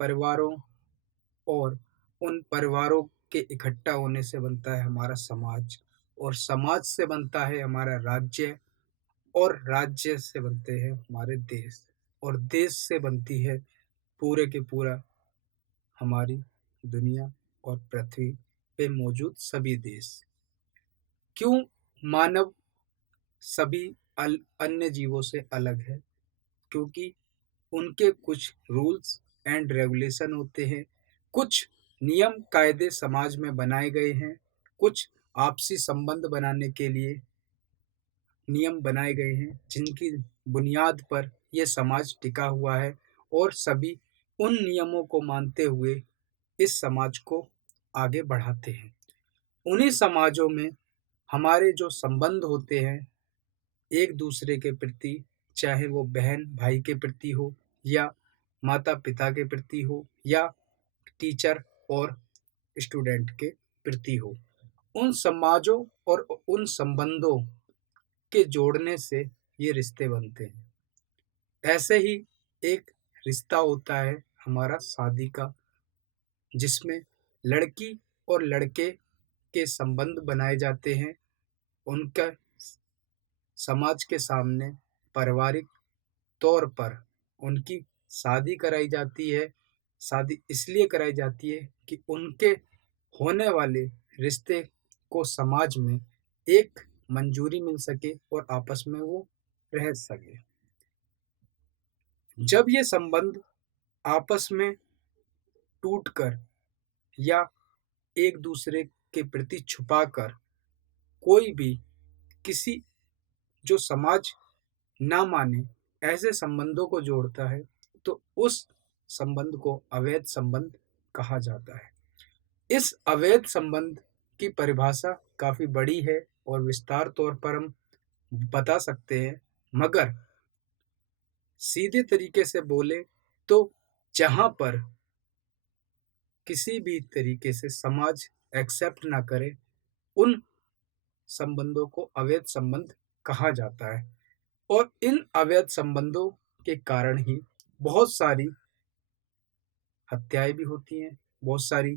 परिवारों और उन परिवारों के इकट्ठा होने से बनता है हमारा समाज, और समाज से बनता है हमारा राज्य, और राज्य से बनते हैं हमारे देश, और देश से बनती है पूरे के पूरा हमारी दुनिया और पृथ्वी पे मौजूद सभी देश। क्यों मानव सभी अन्य जीवों से अलग है? क्योंकि उनके कुछ रूल्स एंड रेगुलेशन होते हैं, कुछ नियम कायदे समाज में बनाए गए हैं, कुछ आपसी संबंध बनाने के लिए नियम बनाए गए हैं जिनकी बुनियाद पर यह समाज टिका हुआ है, और सभी उन नियमों को मानते हुए इस समाज को आगे बढ़ाते हैं। उन्हीं समाजों में हमारे जो संबंध होते हैं एक दूसरे के प्रति, चाहे वो बहन भाई के प्रति हो, या माता पिता के प्रति हो, या टीचर और स्टूडेंट के प्रति हो, उन समाजों और उन संबंधों के जोड़ने से ये रिश्ते बनते हैं। ऐसे ही एक रिश्ता होता है हमारा शादी का, जिसमें लड़की और लड़के के संबंध बनाए जाते हैं, उनका समाज के सामने पारिवारिक तौर पर उनकी शादी कराई जाती है। शादी इसलिए कराई जाती है कि उनके होने वाले रिश्ते को समाज में एक मंजूरी मिल सके और आपस में वो रह सके। जब ये संबंध आपस में टूटकर या एक दूसरे के प्रति छुपाकर कोई भी किसी जो समाज ना माने ऐसे संबंधों को जोड़ता है, तो उस संबंध को अवैध संबंध कहा जाता है। इस अवैध संबंध की परिभाषा काफी बड़ी है और विस्तार तौर पर हम बता सकते हैं, मगर सीधे तरीके से बोले तो जहां पर किसी भी तरीके से समाज एक्सेप्ट ना करे, उन संबंधों को अवैध संबंध कहा जाता है। और इन अवैध संबंधों के कारण ही बहुत सारी हत्याएं भी होती हैं, बहुत सारी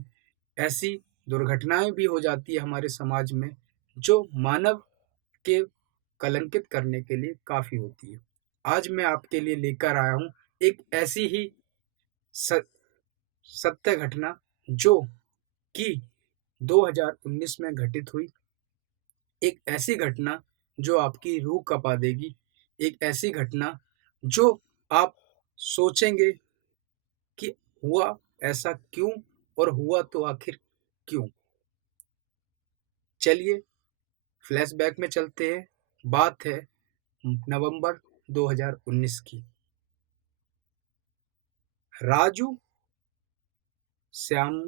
ऐसी दुर्घटनाएं भी हो जाती है हमारे समाज में, जो मानव के कलंकित करने के लिए काफी होती है। आज मैं आपके लिए लेकर आया हूं एक ऐसी ही सत्य घटना, जो कि 2019 में घटित हुई। एक ऐसी घटना जो आपकी रूह कपा देगी, एक ऐसी घटना जो आप सोचेंगे कि हुआ ऐसा क्यों, और हुआ तो आखिर क्यों। चलिए फ्लैशबैक में चलते हैं। बात है नवंबर 2019 की। राजू श्याम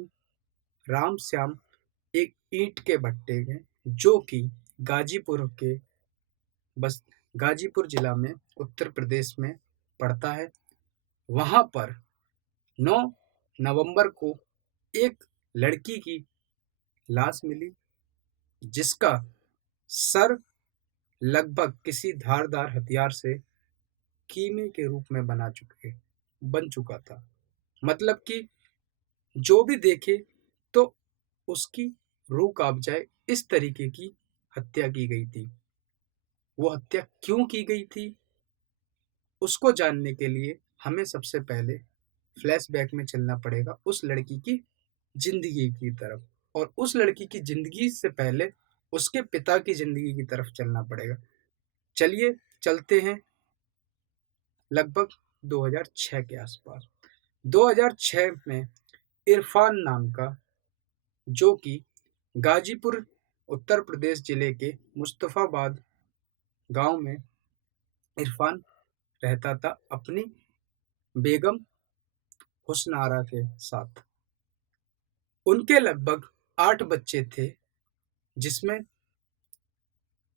राम श्याम एक ईंट के भट्टे में, जो कि गाजीपुर के बस गाजीपुर जिला में उत्तर प्रदेश में पड़ता है, वहां पर 9 नवंबर को एक लड़की की लाश मिली, जिसका सर लगभग किसी धारदार हथियार से कीमे के रूप में बन चुका था। मतलब कि जो भी देखे तो उसकी रूह कांप जाए, इस तरीके की हत्या की गई थी। वो हत्या क्यों की गई थी, उसको जानने के लिए हमें सबसे पहले फ्लैशबैक में चलना पड़ेगा उस लड़की की जिंदगी की तरफ, और उस लड़की की जिंदगी से पहले उसके पिता की जिंदगी की तरफ चलना पड़ेगा। चलिए चलते हैं लगभग 2006 के आसपास। 2006 में इरफान नाम का, जो कि गाजीपुर उत्तर प्रदेश जिले के मुस्तफाबाद गांव में इरफान रहता था अपनी बेगम हुस्नारा के साथ। उनके लगभग 8 बच्चे थे, जिसमें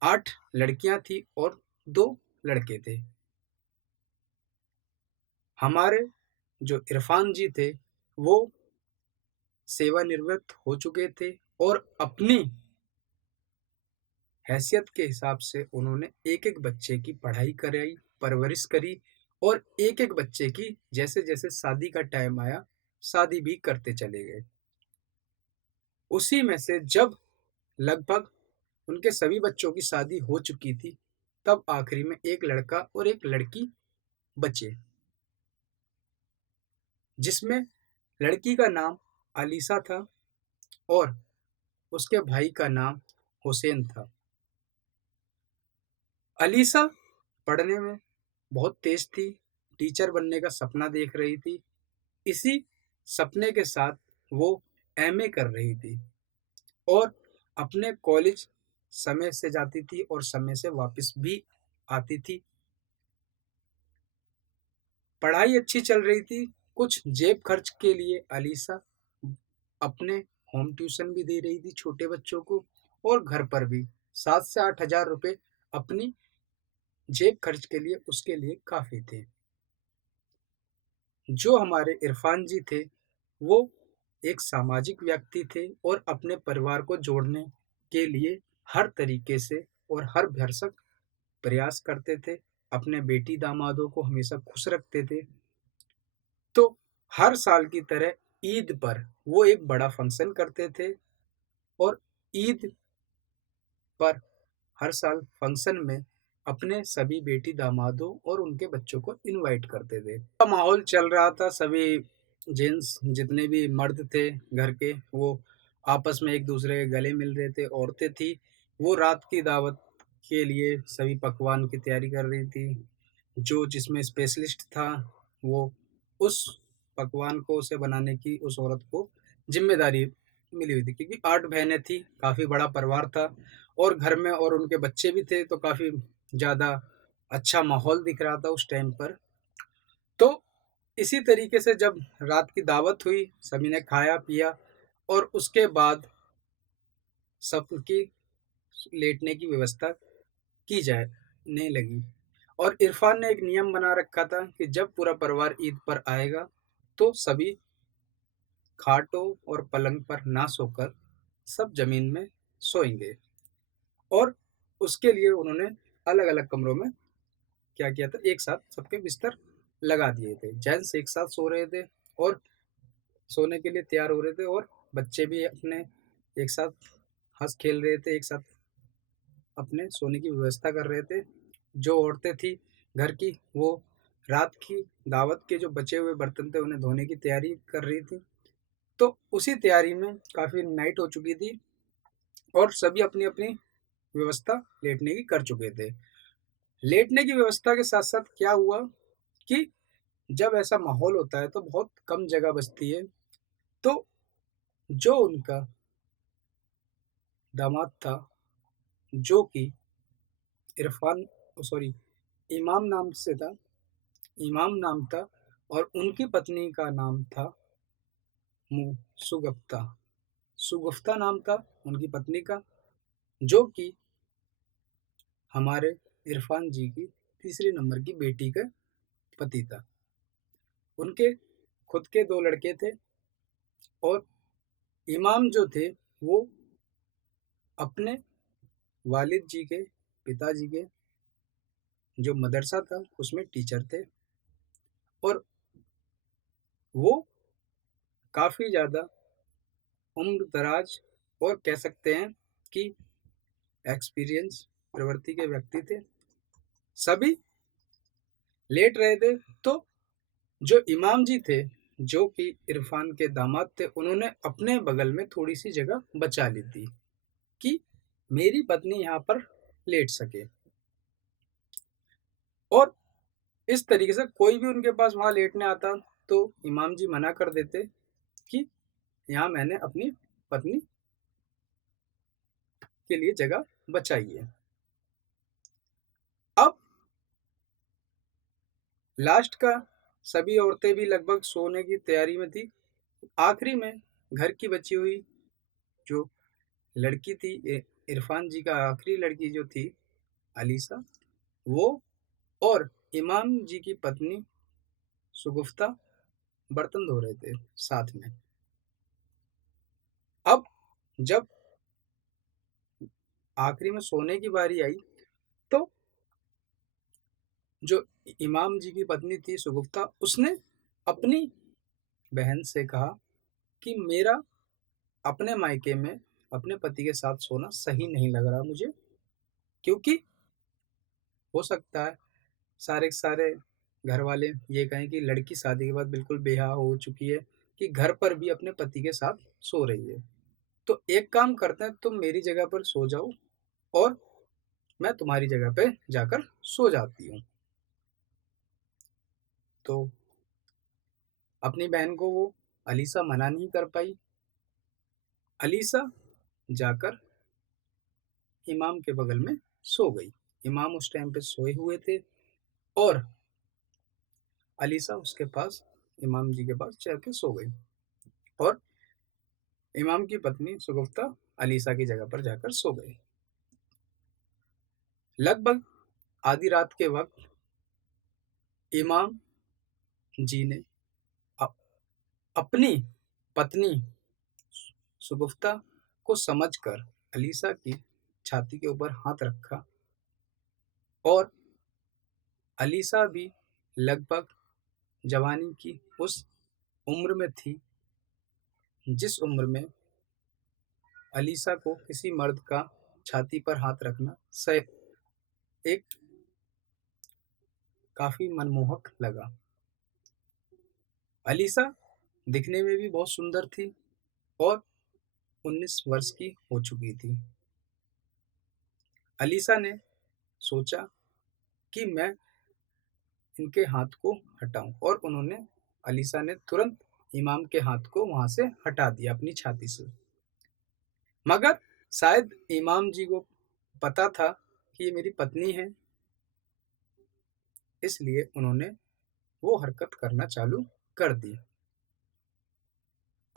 8 लड़कियां थी और 2 लड़के थे। हमारे जो इरफान जी थे वो सेवानिवृत्त हो चुके थे, और अपनी हैसियत के हिसाब से उन्होंने एक एक बच्चे की पढ़ाई कराई, परवरिश करी, और एक एक बच्चे की जैसे जैसे शादी का टाइम आया शादी भी करते चले गए। उसी में से जब लगभग उनके सभी बच्चों की शादी हो चुकी थी, तब आखिरी में एक लड़का और एक लड़की बचे, जिसमें लड़की का नाम अलीसा था और उसके भाई का नाम हुसैन था। अलीसा पढ़ने में बहुत तेज थी, टीचर बनने का सपना देख रही थी। इसी सपने के साथ वो एमए कर रही थी और अपने कॉलेज समय से जाती थी और समय से वापस भी आती थी। पढ़ाई अच्छी चल रही थी। कुछ जेब खर्च के लिए अलीसा अपने होम ट्यूशन भी दे रही थी छोटे बच्चों को, और घर पर भी 7 से 8 हज़ार रुपये अपनी जेब खर्च के लिए उसके लिए काफ़ी थे। जो हमारे इरफान जी थे, वो एक सामाजिक व्यक्ति थे और अपने परिवार को जोड़ने के लिए हर तरीके से और हर भरसक प्रयास करते थे। अपने बेटी दामादों को हमेशा खुश रखते थे। तो हर साल की तरह ईद पर वो एक बड़ा फंक्शन करते थे और ईद पर हर साल फंक्शन में अपने सभी बेटी दामादों और उनके बच्चों को इनवाइट करते थे। माहौल चल रहा था, सभी जेंट्स जितने भी मर्द थे घर के, वो आपस में एक दूसरे के गले मिल रहे थे। औरतें थी, वो रात की दावत के लिए सभी पकवान की तैयारी कर रही थी। जो जिसमें स्पेशलिस्ट था, वो उस पकवान को उसे बनाने की उस औरत को जिम्मेदारी मिली हुई थी, क्योंकि 8 बहनें थी, काफ़ी बड़ा परिवार था और घर में और उनके बच्चे भी थे, तो काफ़ी ज़्यादा अच्छा माहौल दिख रहा था उस टाइम पर। तो इसी तरीके से जब रात की दावत हुई, सभी ने खाया पिया और उसके बाद सबकी लेटने की व्यवस्था की जाने लगी। और इरफान ने एक नियम बना रखा था कि जब पूरा परिवार ईद पर आएगा, तो सभी खाटों और पलंग पर ना सोकर सब जमीन में सोएंगे। और उसके लिए उन्होंने अलग अलग कमरों में क्या किया था, एक साथ सबके बिस्तर लगा दिए थे। जेंट्स एक साथ सो रहे थे और सोने के लिए तैयार हो रहे थे, और बच्चे भी अपने एक साथ हंस खेल रहे थे, एक साथ अपने सोने की व्यवस्था कर रहे थे। जो औरतें थी घर की, वो रात की दावत के जो बचे हुए बर्तन थे उन्हें धोने की तैयारी कर रही थी। तो उसी तैयारी में काफ़ी नाइट हो चुकी थी और सभी अपनी अपनी व्यवस्था लेटने की कर चुके थे। लेटने की व्यवस्था के साथ साथ क्या हुआ कि जब ऐसा माहौल होता है तो बहुत कम जगह बचती है। तो जो उनका दामाद था, जो कि इरफान सॉरी इमाम नाम से था, इमाम नाम था, और उनकी पत्नी का नाम था सुगफ्ता। सुगफ्ता नाम था उनकी पत्नी का, जो कि हमारे इरफान जी की तीसरे नंबर की बेटी का पति था। उनके खुद के 2 लड़के थे और इमाम जो थे वो अपने वालिद जी के, पिताजी के जो मदरसा था उसमें टीचर थे, और वो काफ़ी ज़्यादा उम्र दराज और कह सकते हैं कि एक्सपीरियंस प्रवृत्ति के व्यक्ति थे। सभी लेट रहे थे, तो जो इमाम जी थे, जो कि इरफान के दामाद थे, उन्होंने अपने बगल में थोड़ी सी जगह बचा ली थी कि मेरी पत्नी यहाँ पर लेट सके। और इस तरीके से कोई भी उनके पास वहाँ लेटने आता तो इमाम जी मना कर देते कि यहाँ मैंने अपनी पत्नी के लिए जगह बचाई है। अब लास्ट का सभी औरतें भी लगभग सोने की तैयारी में थी। आखिरी में घर की बची हुई जो लड़की थी, इरफान जी का आखिरी लड़की जो थी अलीसा, वो और इमाम जी की पत्नी सुगुफ्ता बर्तन धो रहे थे साथ में। अब जब आखिरी में सोने की बारी आई, तो जो इमाम जी की पत्नी थी सुगुफ्ता, उसने अपनी बहन से कहा कि मेरा अपने मायके में अपने पति के साथ सोना सही नहीं लग रहा मुझे, क्योंकि हो सकता है सारे के सारे घर वाले ये कहें कि लड़की शादी के बाद बिल्कुल बेहा हो चुकी है, कि घर पर भी अपने पति के साथ सो रही है। तो एक काम करते हैं, तुम मेरी जगह पर सो जाओ और मैं तुम्हारी जगह पे जाकर सो जाती हूँ। तो अपनी बहन को वो अलीसा मना नहीं कर पाई। अलीसा जाकर इमाम के बगल में सो गई। इमाम उस टाइम पे सोए हुए थे और अलीसा उसके पास, इमाम जी के पास जाके सो गई और इमाम की पत्नी सुगुफ्ता अलीसा की जगह पर जाकर सो गई। लगभग आधी रात के वक्त इमाम जी ने अपनी पत्नी सुगुफ्ता को समझकर अलीसा की छाती के ऊपर हाथ रखा और अलीसा भी लगभग जवानी की उस उम्र में थी जिस उम्र में अलीसा को किसी मर्द का छाती पर हाथ रखना एक काफी मनमोहक लगा। अलीसा दिखने में भी बहुत सुंदर थी और 19 वर्ष की हो चुकी थी। अलीसा ने सोचा कि मैं इनके हाथ को हटाऊं और उन्होंने अलीसा ने तुरंत इमाम के हाथ को वहां से हटा दिया अपनी छाती से। मगर शायद इमाम जी को पता था कि ये मेरी पत्नी है, इसलिए उन्होंने वो हरकत करना चालू कर दी।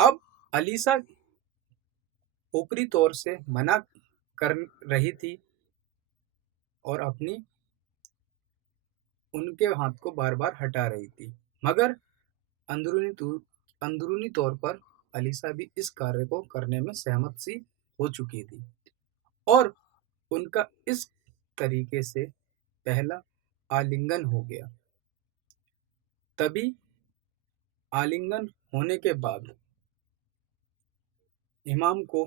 अब अलीसा ऊपरी तौर से मना कर रही थी और अपनी उनके हाथ को बार बार हटा रही थी, मगर अंदरूनी तौर पर अलीसा भी इस कार्य को करने में सहमत सी हो चुकी थी और उनका इस तरीके से पहला आलिंगन हो गया। तभी आलिंगन होने के बाद इमाम को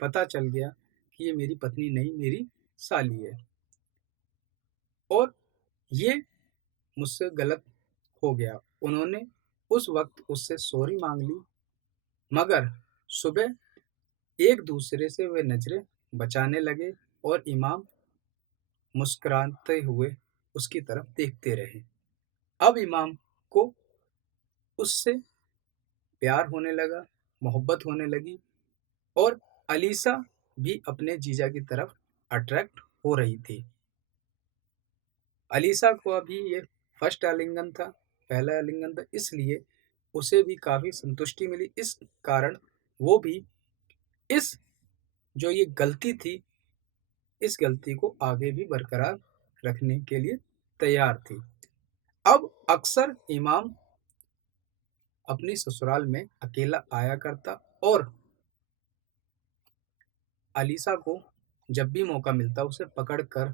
पता चल गया कि ये मेरी पत्नी नहीं, मेरी साली है और ये मुझसे गलत हो गया। उन्होंने उस वक्त उससे सॉरी मांग ली, मगर सुबह एक दूसरे से वे नजरें बचाने लगे और इमाम मुस्कुराते हुए उसकी तरफ देखते रहे। अब इमाम को उससे प्यार होने लगा, मोहब्बत होने लगी और अलीसा भी अपने जीजा की तरफ अट्रैक्ट हो रही थी। अलीसा को अभी ये फर्स्ट आलिंगन था, पहला आलिंगन था, इसलिए उसे भी काफी संतुष्टि मिली। इस कारण वो भी इस जो ये गलती थी, इस गलती को आगे भी बरकरार रखने के लिए तैयार थी। अब अक्सर इमाम अपनी ससुराल में अकेला आया करता और अलीसा को जब भी मौका मिलता उसे पकड़कर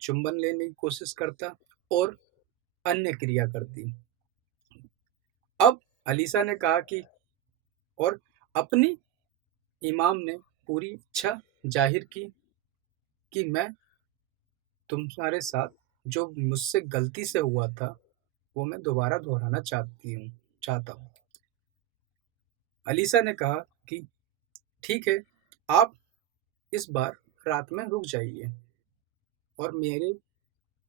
चुंबन लेने की कोशिश करता और अन्य क्रिया करती। अब अलीसा ने कहा कि और अपनी इमाम ने पूरी इच्छा जाहिर की कि मैं तुम्हारे साथ जो मुझसे गलती से हुआ था वो मैं दोबारा दोहराना चाहता हूँ। अलीसा ने कहा कि ठीक है, आप इस बार रात में रुक जाइए और मेरे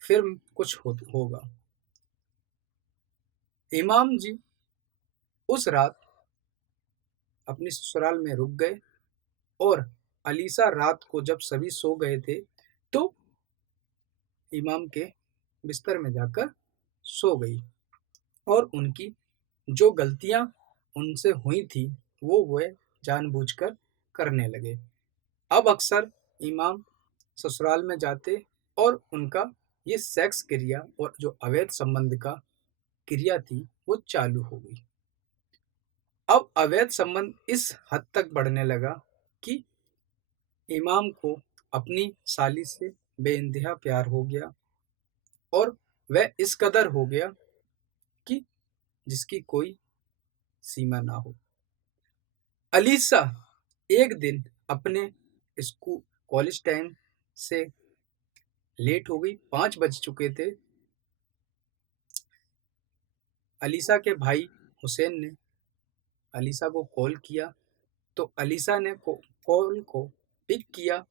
फिर कुछ होगा। इमाम जी उस रात अपनी ससुराल में रुक गए और अलीसा रात को जब सभी सो गए थे तो इमाम के बिस्तर में जाकर सो गई और उनकी जो गलतियां उनसे हुई थी वो वे जानबूझकर करने लगे। अब अक्सर इमाम ससुराल में जाते और उनका ये सेक्स क्रिया और जो अवैध संबंध का क्रिया थी वो चालू हो गई। अब अवैध संबंध इस हद तक बढ़ने लगा कि इमाम को अपनी साली से बेइंतहा प्यार हो गया और वह इस कदर हो गया कि जिसकी कोई सीमा ना हो। अलीसा एक दिन अपने स्कूल कॉलेज टाइम से लेट हो गई, 5 बज चुके थे। अलीसा के भाई हुसैन ने अलीसा को कॉल किया, तो अलीसा ने कॉल को पिक किया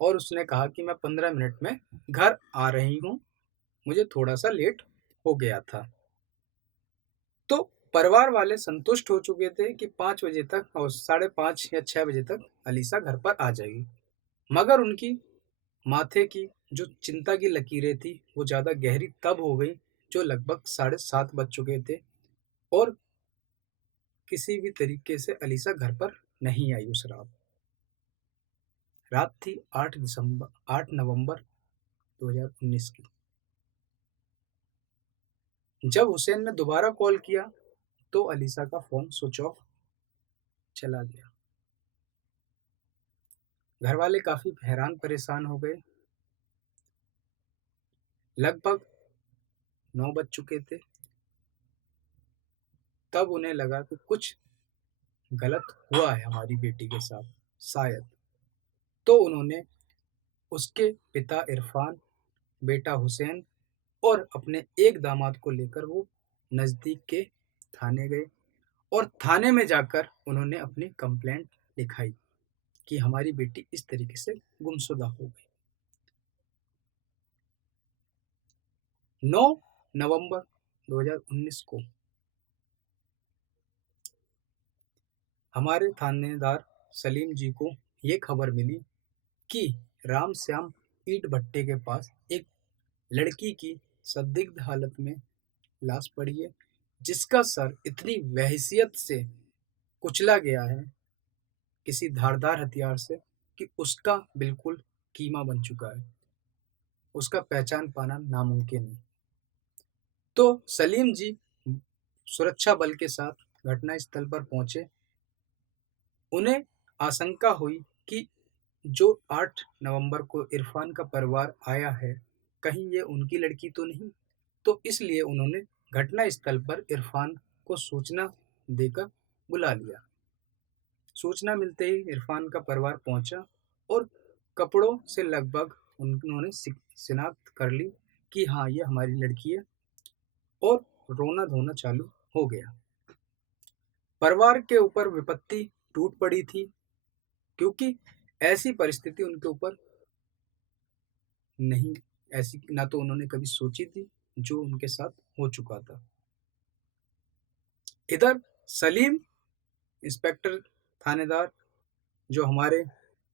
और उसने कहा कि मैं 15 मिनट में घर आ रही हूँ, मुझे थोड़ा सा लेट हो गया था। तो परिवार वाले संतुष्ट हो चुके थे कि 5 बजे तक और 5:30 या 6 बजे तक अलीसा घर पर आ जाएगी। मगर उनकी माथे की जो चिंता की लकीरें थी वो ज़्यादा गहरी तब हो गई जो लगभग 7:30 बज चुके थे और किसी भी तरीके से अलीसा घर पर नहीं आई उस रात। रात थी 8 नवंबर 2019 की। जब हुसैन ने दोबारा कॉल किया तो अलीसा का फोन स्विच ऑफ चला गया। घर वाले काफी हैरान परेशान हो गए। लगभग 9 बज चुके थे। तब उन्हें लगा कि कुछ गलत हुआ है हमारी बेटी के साथ शायद। तो उन्होंने उसके पिता इरफान, बेटा हुसैन और अपने एक दामाद को लेकर वो नज़दीक के थाने गए और थाने में जाकर उन्होंने अपनी कंप्लेंट लिखाई कि हमारी बेटी इस तरीके से गुमशुदा हो गई। 9 नवंबर 2019 को हमारे थानेदार सलीम जी को ये खबर मिली कि राम श्याम ईंट भट्टे के पास एक लड़की की संदिग्ध हालत में लाश पड़ी है, जिसका सर इतनी वहशियत से कुचला गया है किसी धारदार हथियार से कि उसका बिल्कुल कीमा बन चुका है, उसका पहचान पाना नामुमकिन है। तो सलीम जी सुरक्षा बल के साथ घटना स्थल पर पहुंचे। उन्हें आशंका हुई कि जो 8 नवंबर को इरफान का परिवार आया है, कहीं ये उनकी लड़की तो नहीं। तो इसलिए उन्होंने घटना स्थल पर इरफान को सूचना देकर बुला लिया। सूचना मिलते ही इरफान का परिवार पहुंचा और कपड़ों से लगभग उन्होंने शिनाख्त कर ली कि हाँ, ये हमारी लड़की है और रोना धोना चालू हो गया। परिवार के ऊपर विपत्ति टूट पड़ी थी क्योंकि ऐसी परिस्थिति उनके ऊपर नहीं, ऐसी ना तो उन्होंने कभी सोची थी जो उनके साथ हो चुका था। इधर सलीम इंस्पेक्टर थानेदार जो हमारे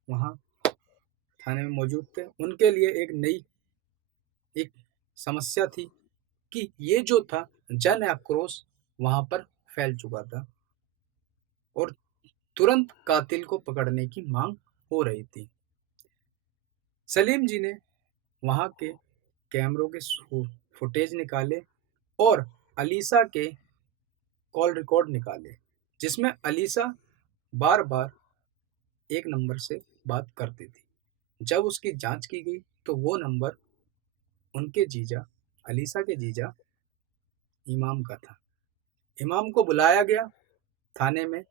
वहाँ थाने में मौजूद थे, उनके लिए एक समस्या थी कि ये जो था जन आक्रोश वहां पर फैल चुका था और तुरंत कातिल को पकड़ने की मांग हो रही थी। सलीम जी ने वहां के कैमरों के फुटेज निकाले और अलीसा के कॉल रिकॉर्ड निकाले, जिसमें अलीसा बार बार एक नंबर से बात करती थी। जब उसकी जांच की गई तो वो नंबर उनके जीजा, अलीसा के जीजा इमाम का था। इमाम को बुलाया गया थाने में,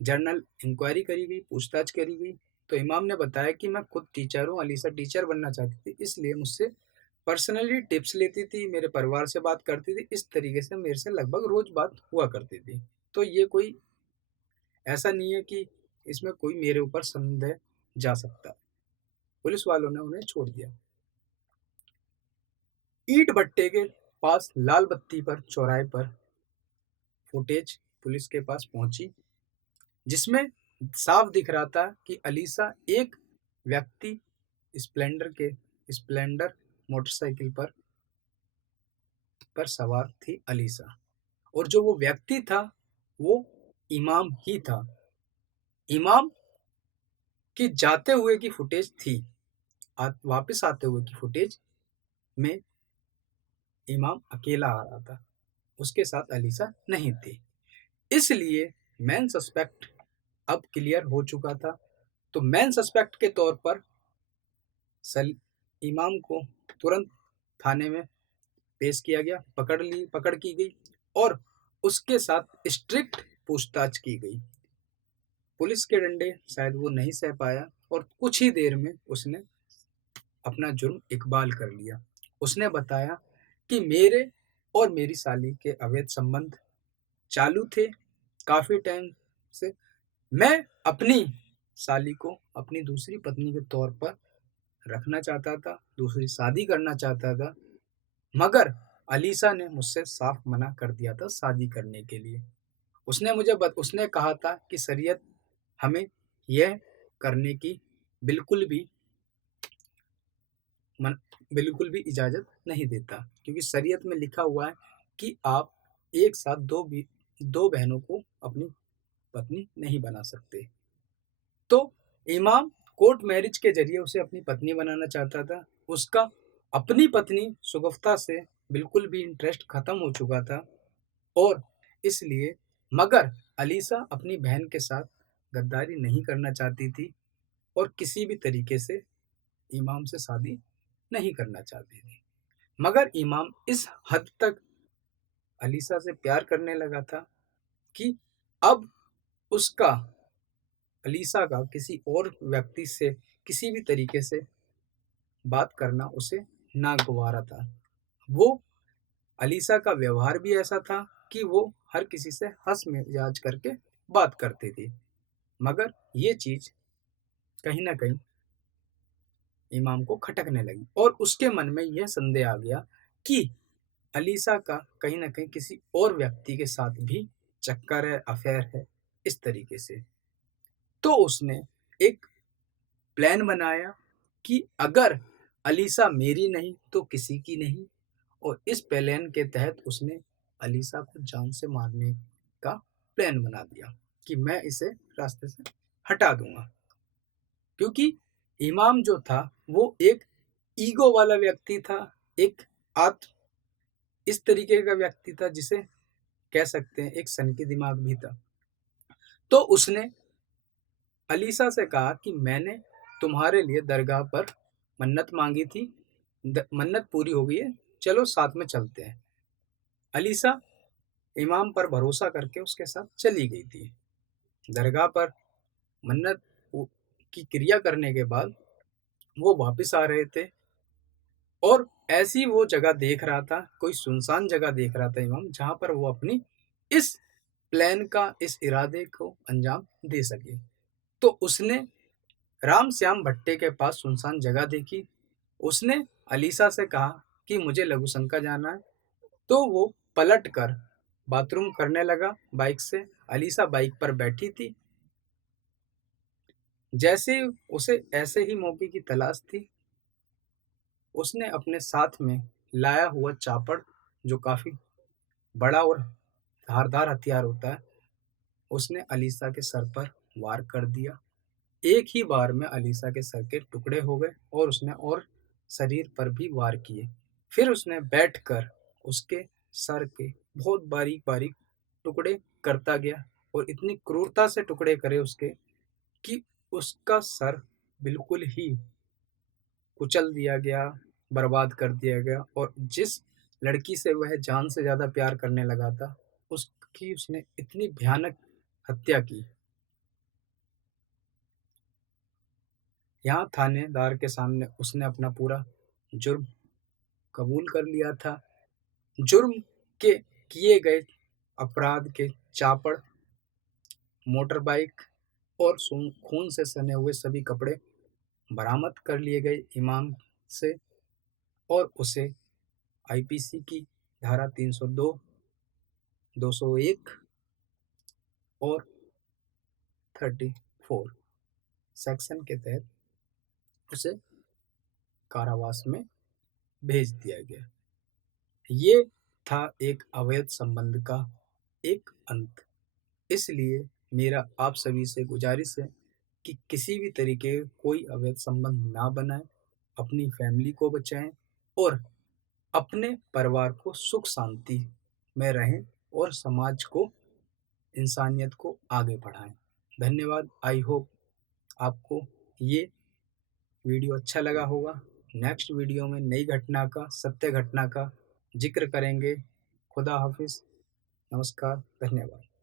जर्नल इंक्वायरी करी गई, पूछताछ करी गई। तो इमाम ने बताया कि मैं खुद टीचर हूँ, अलीसा टीचर बनना चाहती थी, इसलिए मुझसे पर्सनली टिप्स लेती थी, मेरे परिवार से बात करती थी, इस तरीके से मेरे से लगभग रोज बात हुआ करती थी। तो ये कोई ऐसा नहीं है कि इसमें कोई मेरे ऊपर संदेह जा सकता है। पुलिस वालों ने उन्हें छोड़ दिया। ईंट भट्टे के पास लाल बत्ती पर चौराहे पर फुटेज पुलिस के पास पहुंची, जिसमें साफ दिख रहा था कि अलीसा एक व्यक्ति स्प्लेंडर मोटरसाइकिल पर सवार थी अलीसा, और जो वो व्यक्ति था वो इमाम ही था। इमाम की जाते हुए की फुटेज थी, वापस आते हुए की फुटेज में इमाम अकेला आ रहा था, उसके साथ अलीसा नहीं थी। इसलिए मेन सस्पेक्ट अब क्लियर हो चुका था। तो मेन सस्पेक्ट के तौर पर इमाम को तुरंत थाने में पेश किया गया, पकड़ की गई और उसके साथ स्ट्रिक्ट पूछताछ की गई। पुलिस के डंडे शायद वो नहीं सह पाया और कुछ ही देर में उसने अपना जुर्म इकबाल कर लिया। उसने बताया कि मेरे और मेरी साली के अवैध संबंध चालू थे काफ़ी टाइम से। मैं अपनी साली को अपनी दूसरी पत्नी के तौर पर रखना चाहता था, दूसरी शादी करना चाहता था, मगर अलीसा ने मुझसे साफ मना कर दिया था शादी करने के लिए। उसने कहा था कि शरीयत हमें यह करने की बिल्कुल भी मन बिल्कुल भी इजाज़त नहीं देता, क्योंकि शरीयत में लिखा हुआ है कि आप एक साथ दो बहनों को अपनी पत्नी नहीं बना सकते। तो इमाम कोर्ट मैरिज के ज़रिए उसे अपनी पत्नी बनाना चाहता था। उसका अपनी पत्नी शगुफ्ता से बिल्कुल भी इंटरेस्ट ख़त्म हो चुका था और इसलिए मगर अलीसा अपनी बहन के साथ गद्दारी नहीं करना चाहती थी और किसी भी तरीके से इमाम से शादी नहीं करना चाहती थी। मगर इमाम इस हद तक अलीसा से प्यार करने लगा था कि अब उसका अलीसा का किसी और व्यक्ति से किसी भी तरीके से बात करना उसे नागवारा था। वो अलीसा का व्यवहार भी ऐसा था कि वो हर किसी से हंस मिजाज करके बात करती थी। मगर ये चीज कहीं ना कहीं इमाम को खटकने लगी और उसके मन में यह संदेह आ गया कि अलीसा का कहीं ना कहीं किसी और व्यक्ति के साथ भी चक्कर है, अफेयर है, इस तरीके से। तो उसने एक प्लान बनाया कि अगर अलीसा मेरी नहीं तो किसी की नहीं, और इस प्लान के तहत उसने अलीसा को जान से मारने का प्लान बना दिया कि मैं इसे रास्ते से हटा दूंगा। क्योंकि इमाम जो था वो एक ईगो वाला व्यक्ति था, एक आत्म इस तरीके का व्यक्ति था जिसे कह सकते हैं एक सनकी दिमाग भी था। तो उसने अलीसा से कहा कि मैंने तुम्हारे लिए दरगाह पर मन्नत मांगी थी, मन्नत पूरी हो गई है, चलो साथ में चलते हैं। अलीसा इमाम पर भरोसा करके उसके साथ चली गई थी। दरगाह पर मन्नत की क्रिया करने के बाद वो वापस आ रहे थे और ऐसी वो जगह देख रहा था, कोई सुनसान जगह देख रहा था इमाम, जहां पर वो अपनी इस प्लान का, इस इरादे को अंजाम दे सके। तो उसने राम श्याम भट्टे के पास सुनसान जगह देखी। उसने अलीसा से कहा कि मुझे लघुशंका जाना है। तो वो पलट कर बाथरूम करने लगा बाइक से। अलीसा बाइक पर बैठी थी। जैसे उसे ऐसे ही मौके की तलाश थी, उसने अपने साथ में लाया हुआ चापड़, जो काफी बड़ा और धारदार हथियार होता है, उसने अलीसा के सर पर वार कर दिया। एक ही बार में अलीसा के सर के टुकड़े हो गए और उसने और शरीर पर भी वार किए। फिर उसने बैठकर उसके सर के बहुत बारीक बारीक टुकड़े करता गया और इतनी क्रूरता से टुकड़े करे उसके कि उसका सर बिल्कुल ही कुचल दिया गया, बर्बाद कर दिया गया। और जिस लड़की से वह जान से ज्यादा प्यार करने लगा था, उसकी उसने इतनी भयानक हत्या की। यहाँ थानेदार के सामने उसने अपना पूरा जुर्म कबूल कर लिया था। जुर्म के किए गए अपराध के चापड़, मोटर बाइक और खून से सने हुए सभी कपड़े बरामद कर लिए गए इमाम से और उसे आईपीसी की धारा 302, 201 और 34 सेक्शन के तहत उसे कारावास में भेज दिया गया। ये था एक अवैध संबंध का एक अंत। इसलिए मेरा आप सभी से गुजारिश है कि किसी भी तरीके कोई अवैध संबंध ना बनाएं, अपनी फैमिली को बचाएं और अपने परिवार को सुख शांति में रहें और समाज को, इंसानियत को आगे बढ़ाएं। धन्यवाद। आई होप आपको ये वीडियो अच्छा लगा होगा। नेक्स्ट वीडियो में नई घटना का, सत्य घटना का जिक्र करेंगे। खुदा हाफिज। नमस्कार, धन्यवाद।